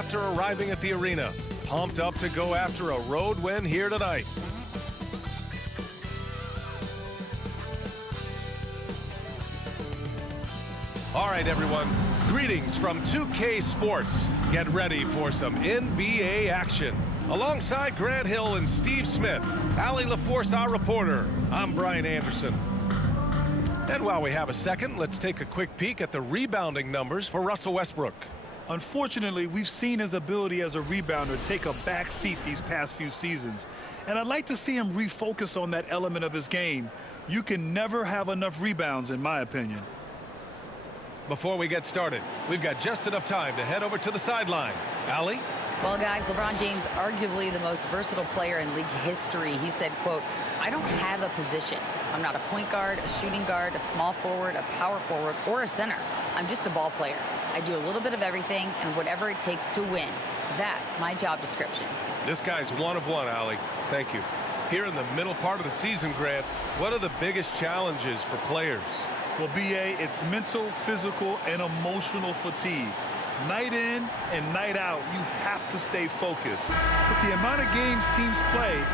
after arriving at the arena. Pumped up to go after a road win here tonight. All right, everyone. Greetings from 2K Sports. Get ready for some NBA action. Alongside Grant Hill and Steve Smith, Allie LaForce, our reporter. I'm Brian Anderson. And while we have a second, let's take a quick peek at the rebounding numbers for Russell Westbrook. Unfortunately, we've seen his ability as a rebounder take a back seat these past few seasons. And I'd like to see him refocus on that element of his game. You can never have enough rebounds, in my opinion. Before we get started, we've got just enough time to head over to the sideline. Allie? Well, guys, LeBron James, arguably the most versatile player in league history. He said, quote, "I don't have a position. I'm not a point guard, a shooting guard, a small forward, a power forward, or a center. I'm just a ball player. I do a little bit of everything and whatever it takes to win. That's my job description." This guy's one of one, Allie. Thank you. Here in the middle part of the season, Grant, what are the biggest challenges for players? Well, B.A., it's mental, physical, and emotional fatigue. Night in and night out, you have to stay focused. With the amount of games teams play,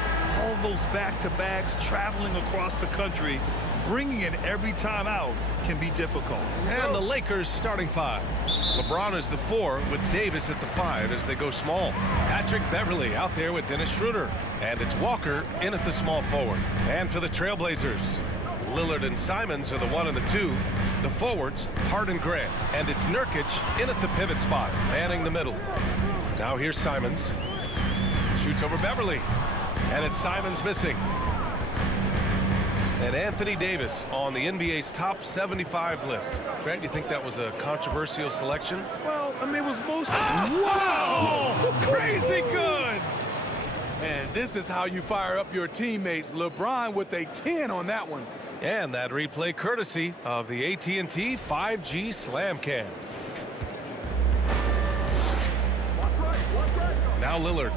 all those back-to-backs, traveling across the country, bringing it every time out can be difficult. And the Lakers starting five. LeBron is the 4 with Davis at the 5 as they go small. Patrick Beverley out there with Dennis Schroeder. And it's Walker in at the small forward. And for the Trailblazers, Lillard and Simons are the 1 and the 2. The forwards, Hart and Grant. And it's Nurkic in at the pivot spot, manning the middle. Now here's Simons. Shoots over Beverley. And it's Simons missing. And Anthony Davis on the NBA's top 75 list. Grant, you think that was a controversial selection? Well, I mean, it was most... Wow! Crazy good! And this is how you fire up your teammates. LeBron with a 10 on that one. And that replay courtesy of the AT&T 5G Slam Cam. Now Lillard,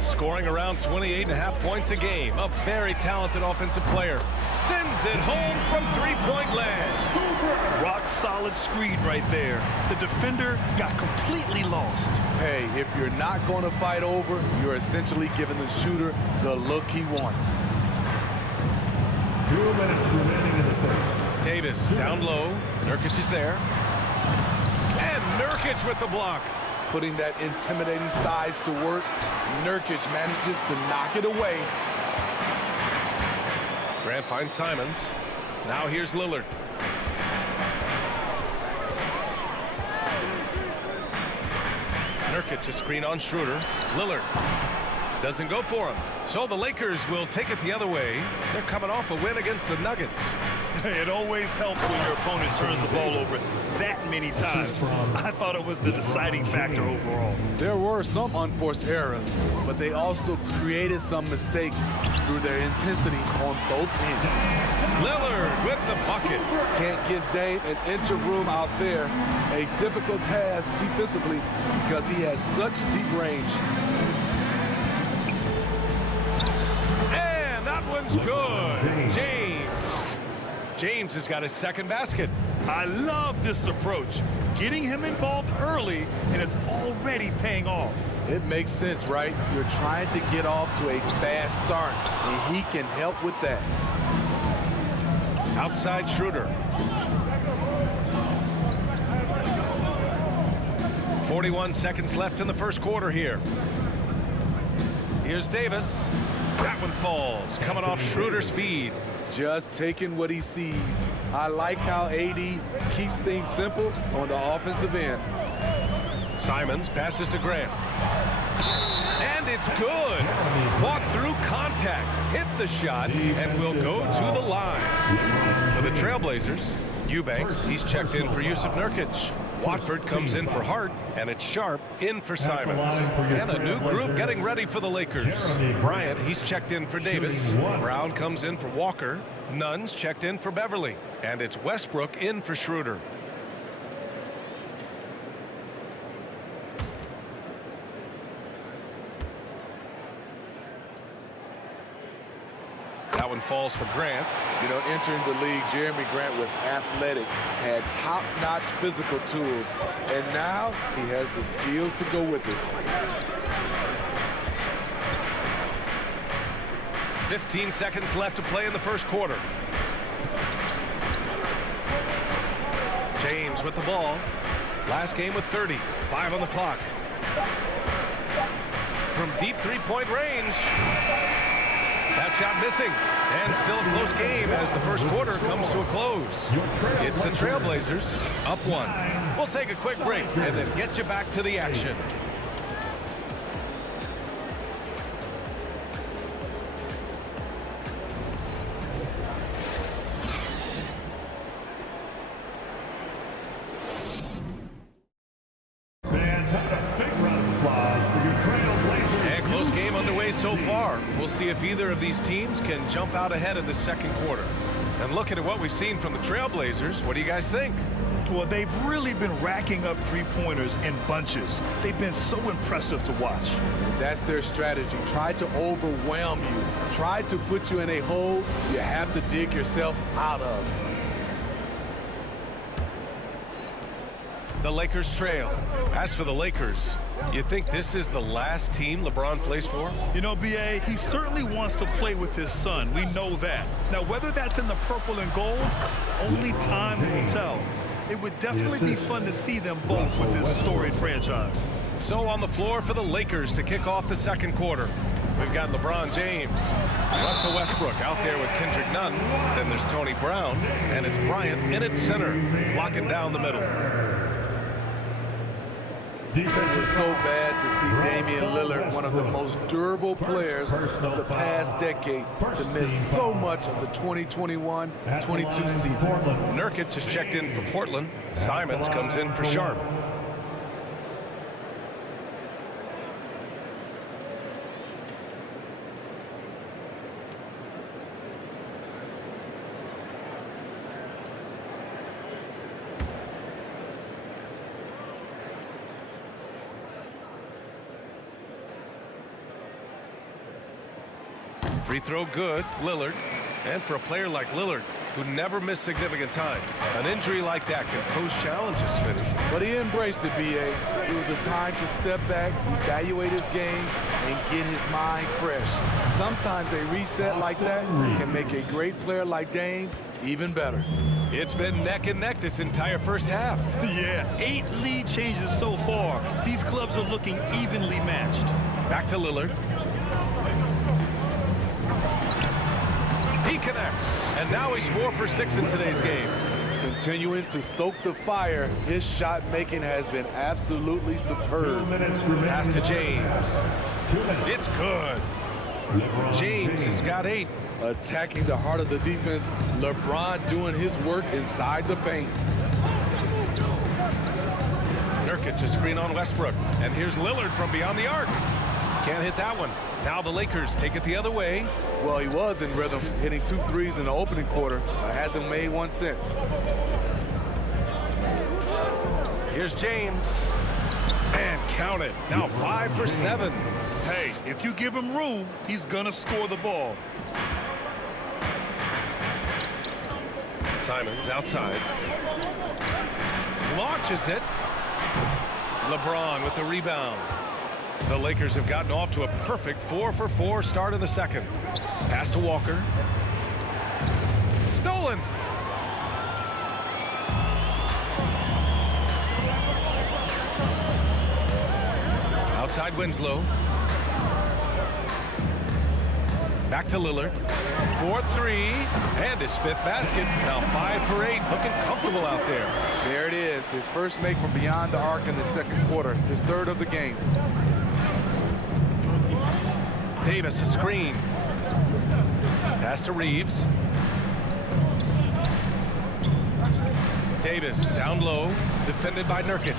scoring around 28.5 points a game. A very talented offensive player. Sends it home from three-point land. Rock solid screen right there. The defender got completely lost. Hey, if you're not going to fight over, you're essentially giving the shooter the look he wants. 2 minutes remaining in the first. Davis down low. Nurkic is there. And Nurkic with the block. Putting that intimidating size to work, Nurkic manages to knock it away. Grant finds Simons. Now here's Lillard. Nurkic, a screen on Schroeder. Lillard doesn't go for him. So the Lakers will take it the other way. They're coming off a win against the Nuggets. It always helps when your opponent turns the ball over that many times. I thought it was the deciding factor overall. There were some unforced errors, but they also created some mistakes through their intensity on both ends. Lillard with the bucket. Can't give Dame an inch of room out there. A difficult task defensively because he has such deep range. And that one's good. James has got his second basket. I love this approach. Getting him involved early, and it's already paying off. It makes sense, right? You're trying to get off to a fast start, and he can help with that. Outside Schroeder. 41 seconds left in the first quarter here. Here's Davis. That one falls, coming off Schroeder's feed. Just taking what he sees. I like how AD keeps things simple on the offensive end. Simons passes to Grant. And it's good. Fought through contact, hit the shot, and will go to the line. For the Trailblazers, Eubanks, he's checked in for Yusuf Nurkic. Watford comes in for Hart, and it's Sharp in for Simons. And a new group getting ready for the Lakers. Bryant, he's checked in for Davis. Brown comes in for Walker. Nunn's checked in for Beverley. And it's Westbrook in for Schroeder. one falls for Grant. You know, entering the league, Jeremy Grant was athletic, had top-notch physical tools, and now he has the skills to go with it. 15 seconds left to play in the first quarter. James with the ball. Last game with 30. 5 on the clock. From deep three-point range. That shot missing. And still a close game as the first quarter comes to a close. It's the Trailblazers up 1. We'll take a quick break and then get you back to the action. And close game underway so far. We'll see if either of these teams can jump out ahead in the second quarter. And looking at what we've seen from the Trailblazers, what do you guys think? Well, they've really been racking up three-pointers in bunches. They've been so impressive to watch. That's their strategy. Try to overwhelm you. Try to put you in a hole you have to dig yourself out of. The Lakers trail. As for the Lakers, you think this is the last team LeBron plays for? You know, B.A., he certainly wants to play with his son. We know that. Now, whether that's in the purple and gold, only time will tell. It would definitely be fun to see them both with this storied franchise. So on the floor for the Lakers to kick off the second quarter, we've got LeBron James, Russell Westbrook out there with Kendrick Nunn. Then there's Tony Brown, and it's Bryant in at center, locking down the middle. It was so bad to see Damian Lillard, one of the most durable players of the past decade, to miss so much of the 2021-22 season. Nurkic has checked in for Portland. Simons comes in for Sharp. Free throw good, Lillard. And for a player like Lillard, who never missed significant time, an injury like that can pose challenges, Smitty. But he embraced it, B.A. It was a time to step back, evaluate his game, and get his mind fresh. Sometimes a reset like that can make a great player like Dame even better. It's been neck and neck this entire first half. Yeah, 8 lead changes so far. These clubs are looking evenly matched. Back to Lillard. He connects, and now he's 4 for 6 in today's game. Continuing to stoke the fire, his shot making has been absolutely superb. Pass to James. It's good. James has got 8. Attacking the heart of the defense, LeBron doing his work inside the paint. Nurkic a screen on Westbrook, and here's Lillard from beyond the arc. Can't hit that one. Now the Lakers take it the other way. Well, he was in rhythm, hitting 2 threes in the opening quarter, but hasn't made one since. Here's James. And count it. Now 5 for 7. Hey, if you give him room, he's gonna score the ball. Simons outside. Launches it. LeBron with the rebound. The Lakers have gotten off to a perfect 4 for 4 start in the second. Pass to Walker. Stolen. Outside Winslow. Back to Lillard. 4-3, and his 5th basket. Now 5 for 8, looking comfortable out there. There it is, his first make from beyond the arc in the second quarter, his 3rd of the game. Davis a screen. Pass to Reeves. Davis down low, defended by Nurkic.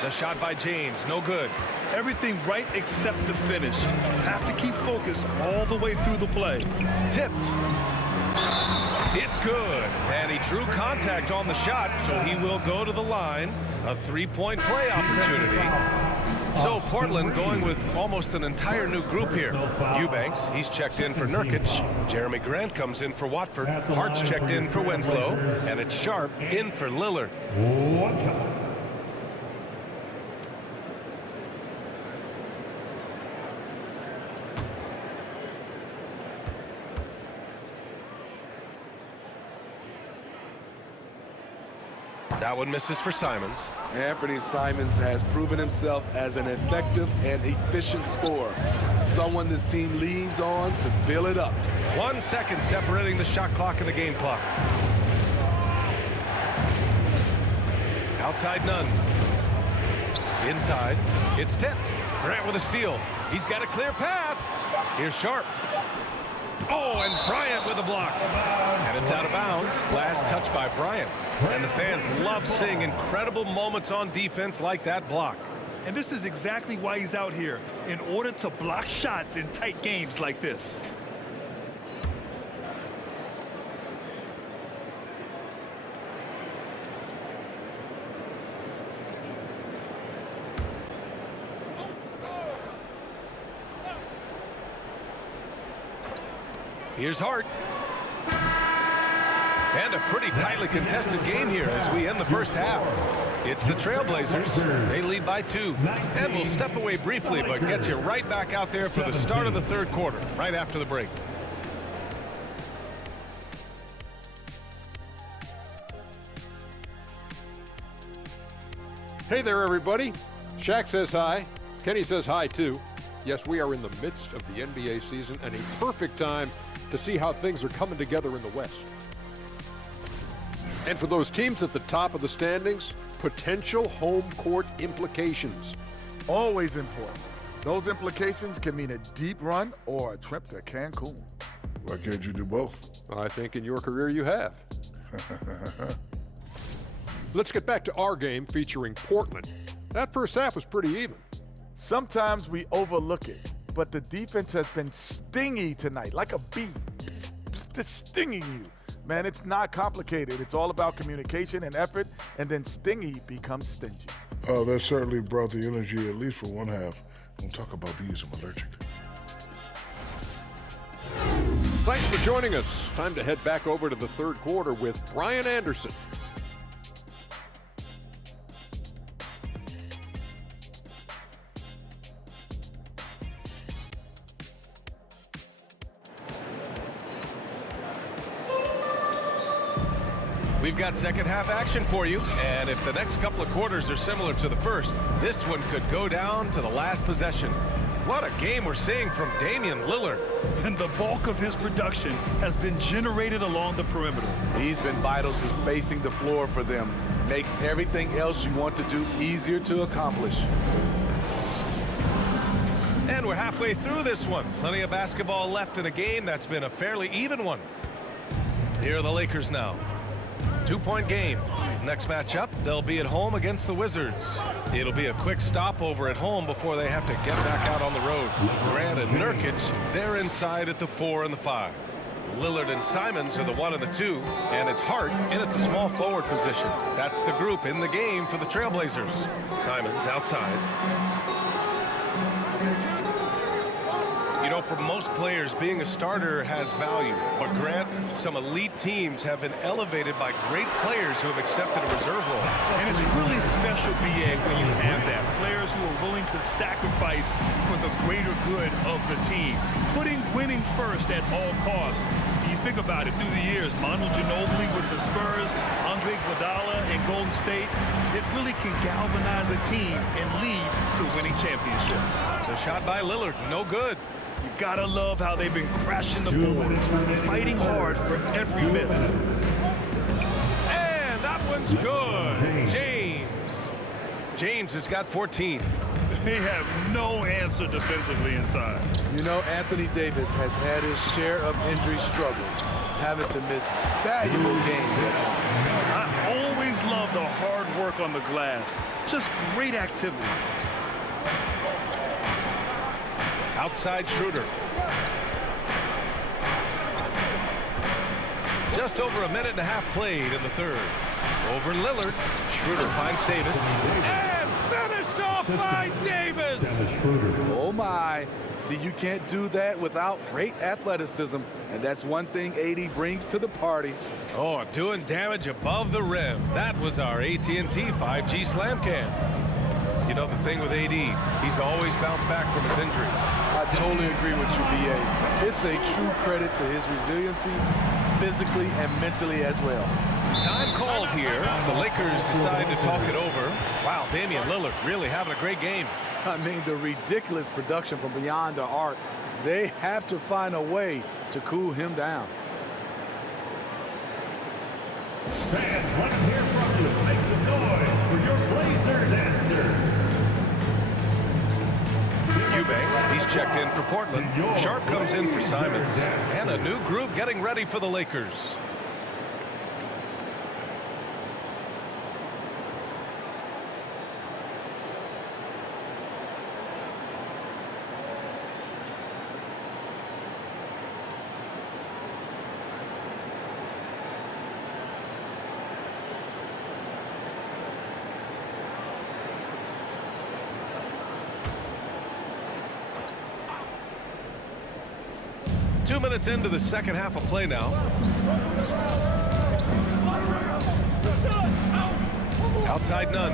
The shot by James, no good. Everything right except the finish. Have to keep focused all the way through the play. Tipped. It's good. And he drew contact on the shot, so he will go to the line. A three-point play opportunity. So Portland going with almost an entire new group here. Eubanks, he's checked in for Nurkic. Jeremy Grant comes in for Watford. Hart's checked in for Winslow. And it's Sharp in for Lillard. That one misses for Simons. Anthony Simons has proven himself as an effective and efficient scorer. Someone this team leans on to fill it up. 1 second separating the shot clock and the game clock. Outside none. Inside. It's tipped. Grant with a steal. He's got a clear path. Here's Sharp. Oh, and Bryant with a block. And it's out of bounds. Last touch by Bryant. And the fans love seeing incredible moments on defense like that block. And this is exactly why he's out here, in order to block shots in tight games like this. Here's Hart. And a pretty tightly contested game here as we end the first half. It's the Trailblazers. They lead by 2. And we'll step away briefly, but get you right back out there for the start of the third quarter, right after the break. Hey there, everybody. Shaq says hi. Kenny says hi, too. Yes, we are in the midst of the NBA season and a perfect time to see how things are coming together in the West. And for those teams at the top of the standings, potential home court implications. Always important. Those implications can mean a deep run or a trip to Cancun. Why can't you do both? I think in your career you have. Let's get back to our game featuring Portland. That first half was pretty even. Sometimes we overlook it, but the defense has been stingy tonight, like a bee. It's just stinging you. Man, it's not complicated. It's all about communication and effort, and then stingy becomes stingy. Oh, that certainly brought the energy, at least for one half. Don't talk about bees, I'm allergic. Thanks for joining us. Time to head back over to the third quarter with Brian Anderson. We've got second half action for you, and if the next couple of quarters are similar to the first, this one could go down to the last possession. What a game we're seeing from Damian Lillard. And the bulk of his production has been generated along the perimeter. He's been vital to spacing the floor for them. Makes everything else you want to do easier to accomplish. And we're halfway through this one. Plenty of basketball left in a game that's been a fairly even one. Here are the Lakers now. 2-point game. Next matchup, they'll be at home against the Wizards. It'll be a quick stopover at home before they have to get back out on the road. Grant and Nurkic, they're inside at the 4 and the 5. Lillard and Simons are the 1 and the 2, and it's Hart in at the small forward position. That's the group in the game for the Trailblazers. Simons outside. You know, for most players, being a starter has value. But Grant, some elite teams have been elevated by great players who have accepted a reserve role. And it's really special, BA, when you have that. Players who are willing to sacrifice for the greater good of the team. Putting winning first at all costs. You think about it through the years, Manu Ginobili with the Spurs, Andre Iguodala in Golden State, it really can galvanize a team and lead to winning championships. The shot by Lillard, no good. You gotta love how they've been crashing the boards, fighting hard for every miss. And that one's good. James has got 14. They have no answer defensively inside. You know, Anthony Davis has had his share of injury struggles, having to miss valuable games at times. I always love the hard work on the glass. Just great activity. Outside Schroeder. Just over a minute and a half played in the third. Over Lillard. Schroeder finds Davis. And finished off by Davis. Oh, my. See, you can't do that without great athleticism, and that's one thing AD brings to the party. Oh, doing damage above the rim. That was our AT&T 5G Slam Cam. You know, the thing with AD, he's always bounced back from his injuries. I totally agree with you, BA. It's a true credit to his resiliency, physically and mentally as well. Time called here. The Lakers decide to talk it over. Wow, Damian Lillard really having a great game. I mean, the ridiculous production from beyond the arc. They have to find a way to cool him down. Fans, let them hear from you. Make some noise for your Blazer dancer. Eubanks, he's checked in for Portland. Sharp comes in for Simons. And a new group getting ready for the Lakers. Two minutes into the second half of play now. Outside none.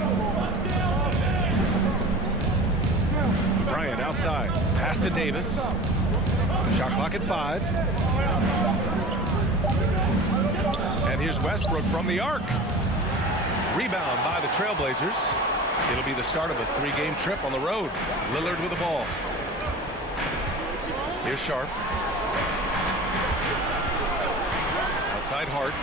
Bryant outside. Pass to Davis. Shot clock at 5. And here's Westbrook from the arc. Rebound by the Trailblazers. It'll be the start of a 3-game trip on the road. Lillard with the ball. Here's Sharp. Outside Hart.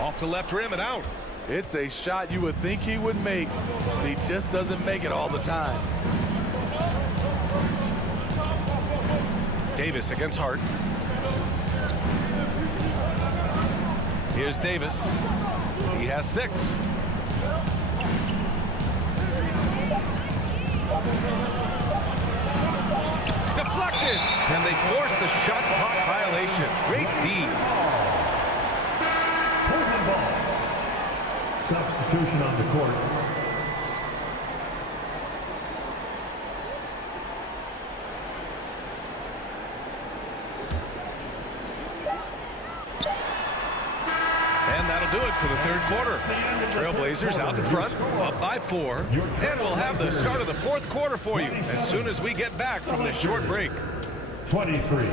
Off the left rim and out. It's a shot you would think he would make, but he just doesn't make it all the time. Davis against Hart. Here's Davis. He has 6. Deflected, and they forced the shot clock violation. Great D. Portland ball. Substitution on the court. And that'll do it for the third quarter. Trailblazers out in front, up by 4. And we'll have the start of the fourth quarter for you as soon as we get back from this short break. 23.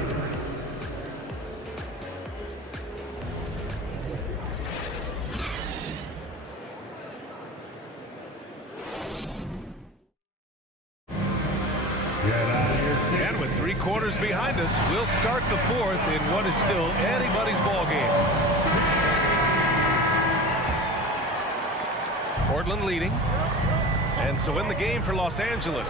And with 3 quarters behind us, we'll start the fourth in what is still anybody's ball game. Portland leading. And so in the game for Los Angeles,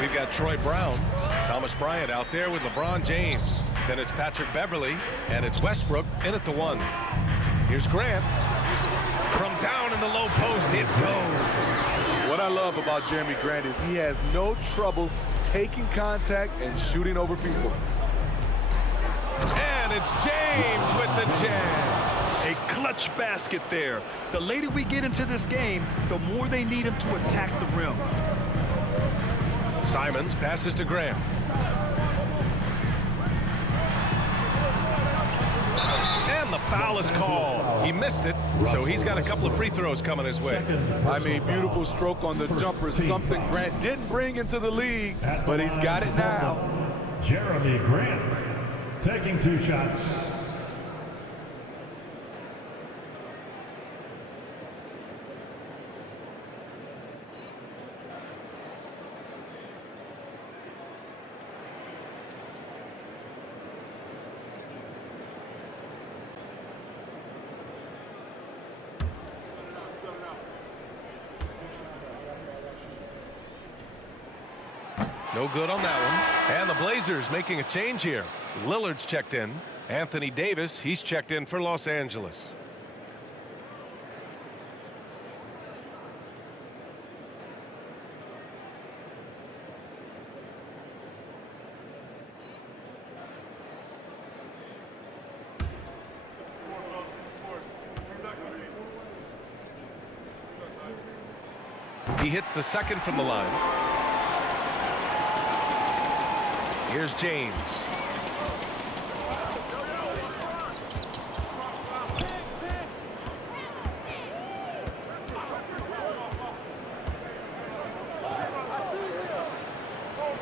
we've got Troy Brown, Thomas Bryant out there with LeBron James. Then it's Patrick Beverly, and it's Westbrook in at the 1. Here's Grant. From down in the low post, it goes. What I love about Jeremy Grant is he has no trouble taking contact and shooting over people. And it's James with the jam. A clutch basket there. The later we get into this game, the more they need him to attack the rim. Simons passes to Graham. And the foul is called. He missed it, so he's got a couple of free throws coming his way. I mean, beautiful stroke on the jumper, something Grant didn't bring into the league, but he's got it now. Jeremy Grant taking 2 shots. No good on that one. And the Blazers making a change here. Lillard's checked in. Anthony Davis, he's checked in for Los Angeles. He hits the second from the line. Here's James.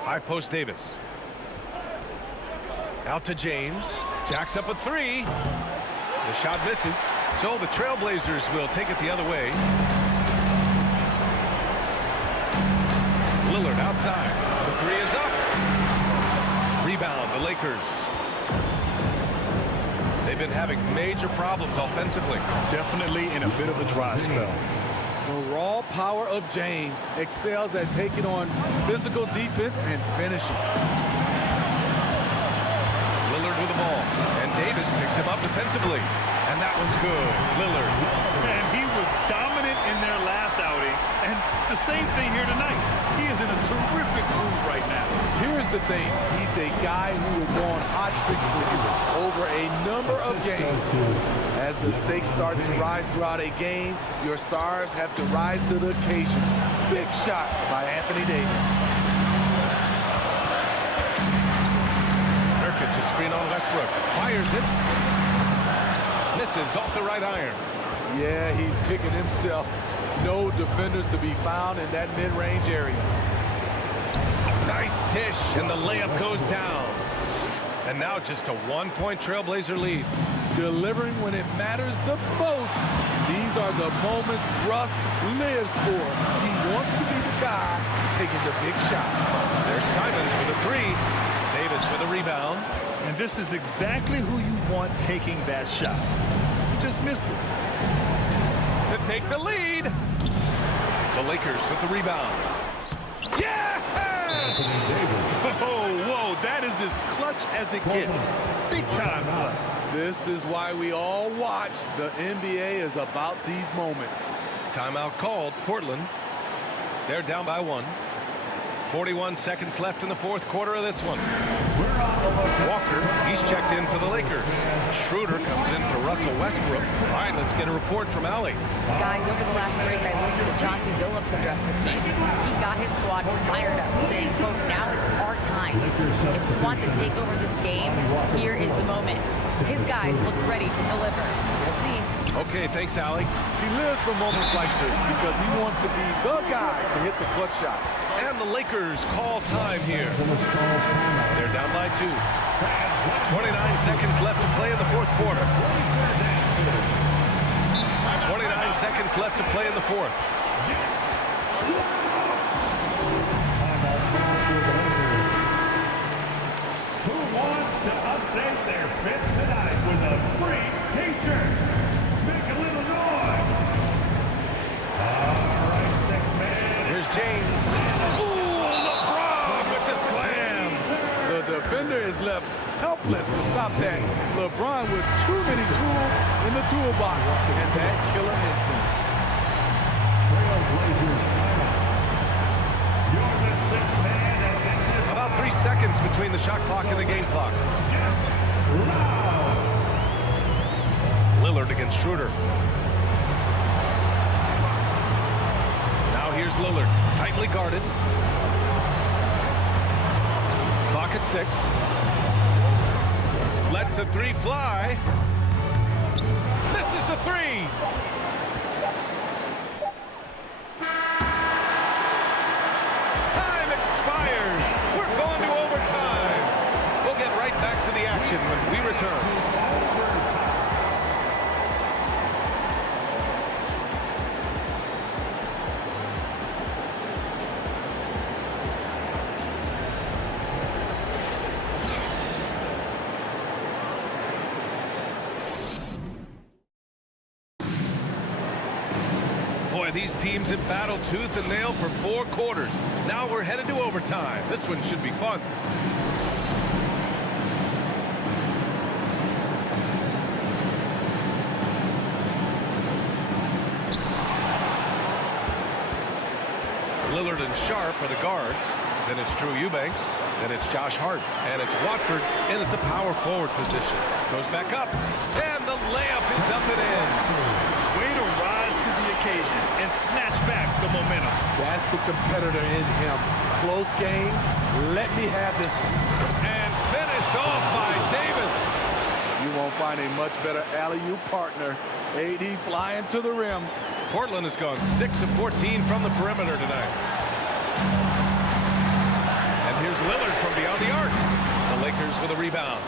High post Davis. Out to James. Jacks up a three. The shot misses. So the Trailblazers will take it the other way. Lillard outside. The three is up. Rebound, the Lakers. They've been having major problems offensively. Definitely in a bit of a dry spell. The raw power of James excels at taking on physical defense and finishing. Lillard with the ball. And Davis picks him up defensively. And that one's good. Lillard. Man, he was dominant in their last outing. And the same thing here tonight. He is in a terrific move right now. Here's the thing. He's a guy who will go on hot streaks for you over a number of games. As the stakes start to rise throughout a game, your stars have to rise to the occasion. Big shot by Anthony Davis. Nurkic to screen on Westbrook. Fires it. Misses off the right iron. Yeah, he's kicking himself. No defenders to be found in that mid-range area. Nice dish, and the layup goes down. And now just a one-point Trailblazer lead. Delivering when it matters the most. These are the moments Russ lives for. He wants to be the guy taking the big shots. There's Simons with a three. Davis with a rebound. And this is exactly who you want taking that shot. He just missed it. To take the lead. The Lakers with the rebound. Yes! Oh, whoa, that is as clutch as it gets. Big time play. This is why we all watch. The NBA is about these moments. Timeout called. Portland. They're down by one. 41 seconds left in the fourth quarter of this one. Walker, he's checked in for the Lakers. Schroeder comes in for Russell Westbrook. All right, let's get a report from Allie. Guys, over the last break, I listened to Chauncey Billups address the team. He got his squad fired up, saying, quote, now it's our time. If we want to take over this game, here is the moment. His guys look ready to deliver. We'll see. Okay, thanks, Allie. He lives for moments like this because he wants to be the guy to hit the clutch shot. And the Lakers call time here. They're down by two. 29 seconds left to play in the fourth quarter. 29 seconds left to play in the fourth. Who wants to update their fit tonight with a free t-shirt? Make a little noise. All right, six-man. Here's James. The defender is left helpless to stop that. LeBron with too many tools in the toolbox and that killer instinct. Trailblazers timeout. You're the sixth man, and this is About 3 seconds between the shot clock and the game clock. Lillard against Schroeder. Now here's Lillard, tightly guarded. Clock at 6. Lets the three fly. Misses the three. Time expires. We're going to overtime. We'll get right back to the action when we return. Boy, these teams have battled tooth and nail for 4 quarters. Now we're headed to overtime. This one should be fun. Lillard and Sharp are the guards. Then it's Drew Eubanks. Then it's Josh Hart. And it's Watford in at the power forward position. Goes back up. And the layup is up and in. Way to rise to the occasion and snatch back the momentum. That's the competitor in him. Close game. Let me have this one. And finished off by Davis. You won't find a much better alley-oop partner. AD flying to the rim. Portland has gone 6 of 14 from the perimeter tonight. And here's Lillard from beyond the arc. The Lakers with a rebound.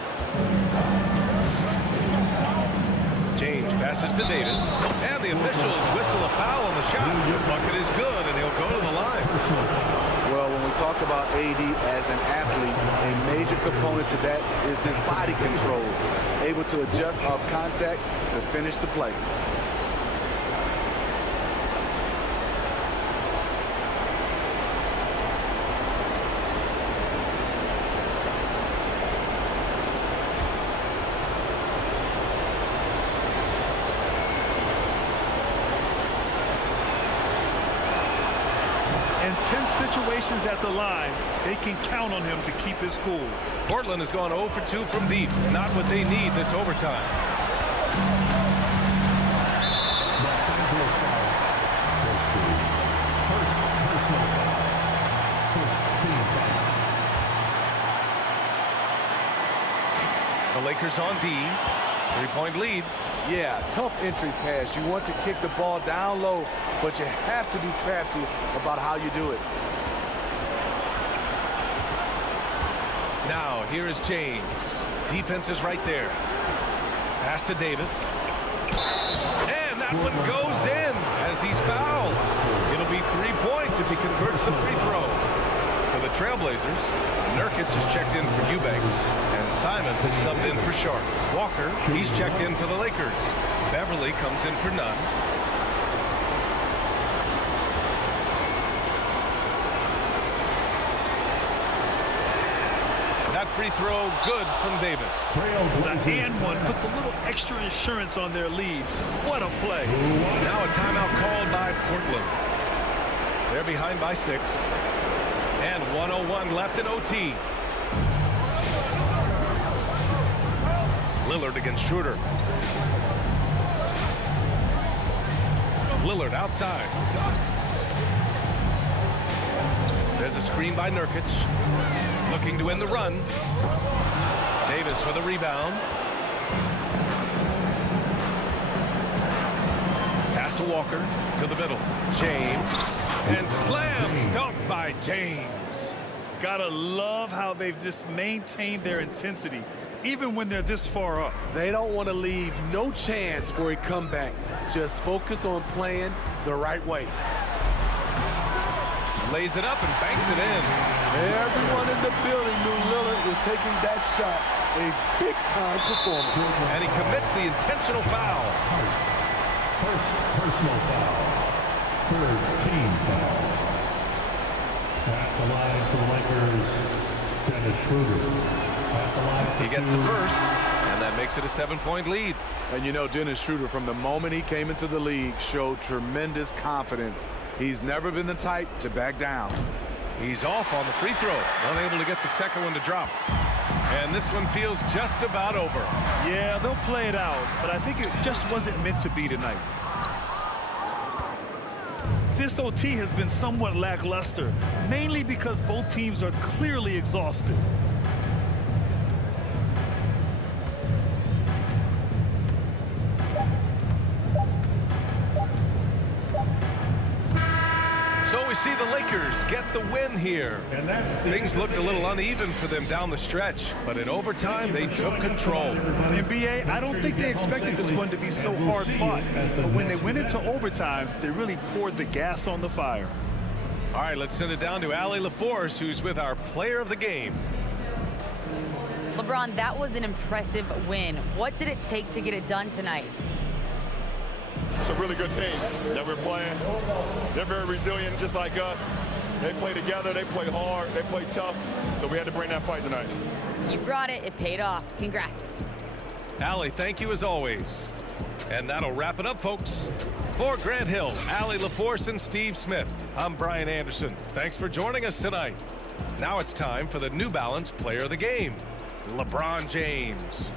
James passes to Davis. And the officials whistle a foul on the shot. The bucket is good, and he'll go to the line. Well, when we talk about AD as an athlete, a major component to that is his body control. Able to adjust off contact to finish the play. In tense situations at the line, they can count on him to keep his cool. Portland has gone 0 for 2 from deep. Not what they need this overtime. The Lakers on D. 3-point lead. Yeah, tough entry pass. You want to kick the ball down low, but you have to be crafty about how you do it. Now, here is James. Defense is right there. Pass to Davis. And that one goes in as he's fouled. It'll be 3 points if he converts the free throw. For the Trailblazers, Nurkic is checked in for Eubanks, and Simon is subbed in for Sharp. Walker, he's checked in for the Lakers. Beverly comes in for Nunn. That free throw good from Davis. The and one puts a little extra insurance on their lead. What a play. Now a timeout called by Portland. They're behind by 6. And 1:01 left in OT. Lillard against Schroeder. Lillard outside. There's a screen by Nurkic. Looking to win the run. Davis for the rebound. Pass to Walker. To the middle. James. And slam dunk by James. Gotta love how they've just maintained their intensity, even when they're this far up. They don't want to leave no chance for a comeback. Just focus on playing the right way. Lays it up and banks it in. Everyone in the building knew Lillard was taking that shot. A big-time performance. And he commits the intentional foul. First personal foul. Third team foul. At the line for the Lakers, Dennis Schroeder. At the line He gets the first, and that makes it a 7-point lead. And you know, Dennis Schroeder, from the moment he came into the league, showed tremendous confidence. He's never been the type to back down. He's off on the free throw, unable to get the second one to drop. And this one feels just about over. Yeah, they'll play it out, but I think it just wasn't meant to be tonight. This OT has been somewhat lackluster, mainly because both teams are clearly exhausted. So we see the Lakers get the win here. Things looked a little uneven for them down the stretch, but in overtime, they took control. NBA, I don't think they expected this one to be so hard fought, but when they went into overtime, they really poured the gas on the fire. All right, let's send it down to Allie LaForce, who's with our player of the game. LeBron, that was an impressive win. What did it take to get it done tonight? It's a really good team that we're playing. They're very resilient, just like us. They play together, they play hard, they play tough, so we had to bring that fight tonight. You brought it. It paid off. Congrats. Allie, thank you as always. And that'll wrap it up, folks. For Grant Hill, Allie LaForce, and Steve Smith, I'm Brian Anderson. Thanks for joining us tonight. Now it's time for the New Balance Player of the Game, LeBron James.